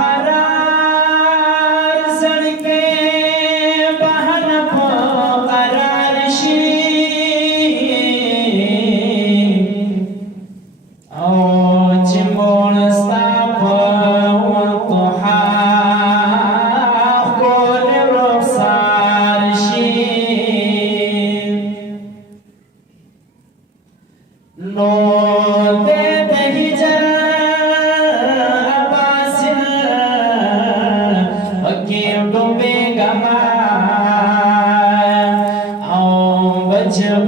नाकरार सड़के बहन को करार शी औच मोड़ साफ वतुहा कोल रुखसार शी नो दे दहिजर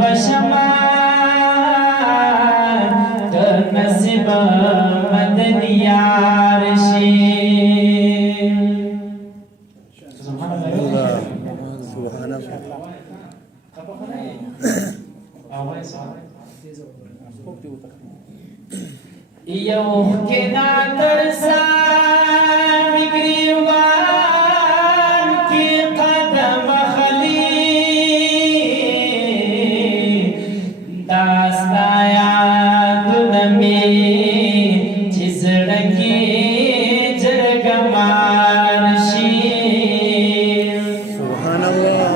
बशमा नसीब मदनियार शी यो के ना तरसा मिग्रीवान की कदम खली दास्ताया दुनमी चिजड़की जरगमार शी सुभान अल्लाह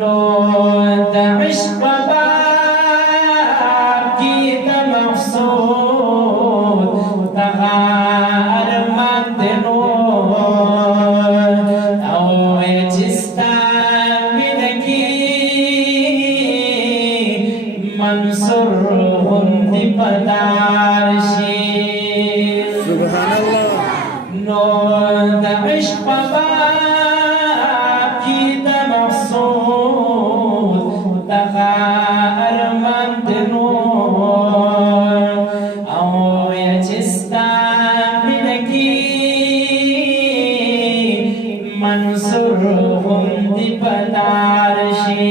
नो दमिश बाबा की तमखसूद तगार मंदनो मंसूर हुंदी पदारशी सुभानअल्लाह नो दमिश बाबा की तमखसूद तगार मंदनो औ यचिस्ता मिनकी मंसूर हुंदी पदारशी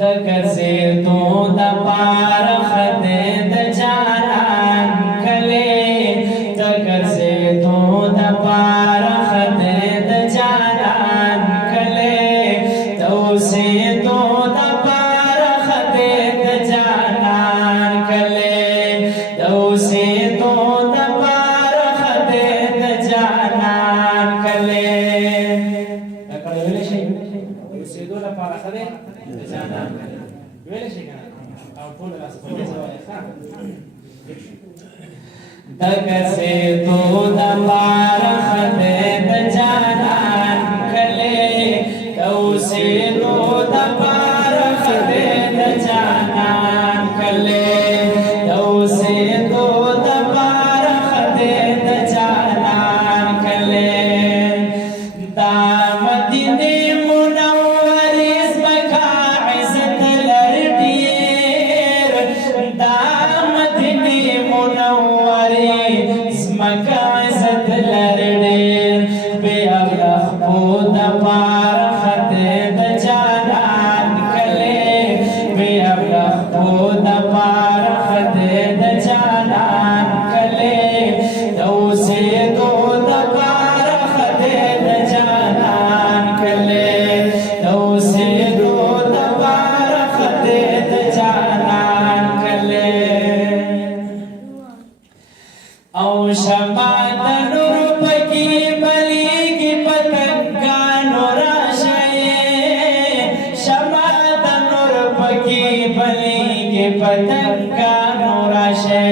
दगसे तो दपार खदे दजानान कले दगसे तो दपार खदे दजानान कले तो से तो दपार खदे दजानान कले तो से तो दपार खदे दजानान कले अकड़े वेले शे से दो दपार खदे दगसे तो दबार खदे दजानान कले तो से तो दबार खदे दजानान कले तो से तो दबार खदे दजानान कले दामदीने मुनव्वरिस बका इज्जत लरदीर दामदीने मुनव्वरिस मका इज्जत लरदीर बेअखलाक بود पार खदे दजानान कले बेअखलाक بود पार खदे दजानान कले तो से तो दपार खदे दजानान कले तो से तो दपार खदे दजानान कले औ शमात नूर पकी बली की पतंगा नूराशे शमात नूर पकी बली की पतंगा नूराशे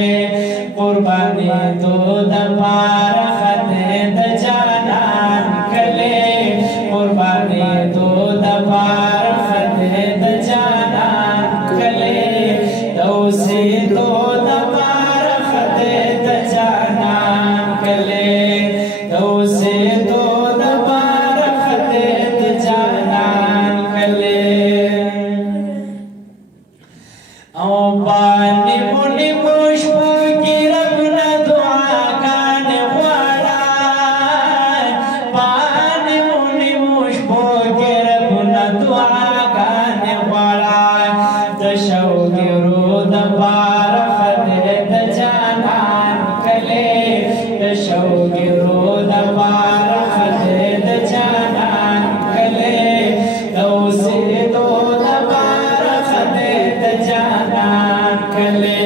कुर्बानी तो दपार खदे दजानान कले कुर्बानी तो दपार खदे दजानान कले तो से तो दपार खदे दजानान कले तो से तो दपार खदे दजानान कले औ पानी मुनि मुश्बू की रबना दुआ गाने वाला पानी मुनि मुश्बू की रबना दुआ गाने वाला दशौ के रोद पार खदे दजानान कले दशौ के रोद पार खदे दजानान कले तो से तो दपार खदे दजानान कले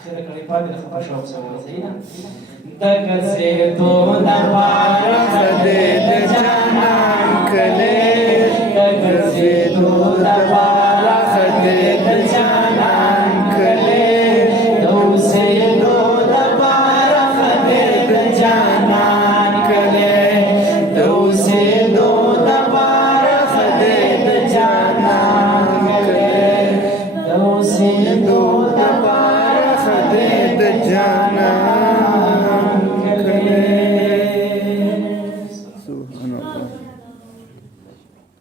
اخر کړي پاتې د خپل شوق سره صحیح نه دغه سه تو د پار خدای د جانان کله دغه سه تو د پار خدای د جانان کله دو سه تو د پار خدای د جانان کله دو سه تو د پار خدای د جانان کله دو سه تو د پار خدای د جانان کله سبحان الله